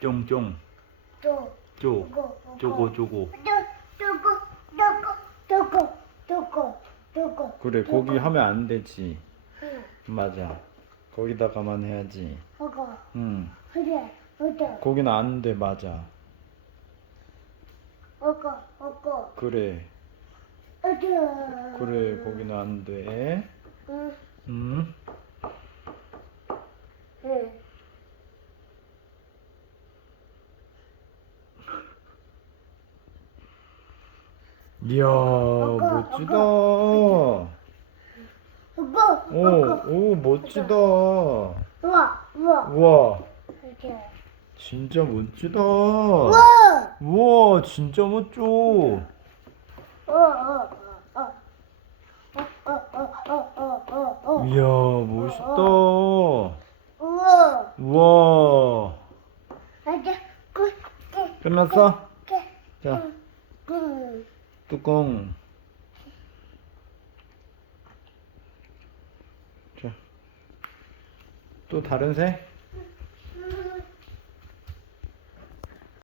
쫑쫑. 쪼, 쪼 쪼고, 쪼고. 그래 거기 하면 안 되지. 응, 맞아. 거기다가만 해야지. 응. 그래, 거기는 안돼 맞아. 그래. 그래 거기는 안 돼 응, 응 응. 이야 멋지다 오, 어거, 어거. 오 멋지다 우와, 우와. 우와 이렇게. 진짜 멋지다 우와! 우와 진짜 멋져 어. 어, 어, 어, 어, 어, 어, 어. 이야 멋있다 우와. 우와 맞아. 그, 그, 끝났어? 그, 자 그. 뚜껑 자 또 다른 새?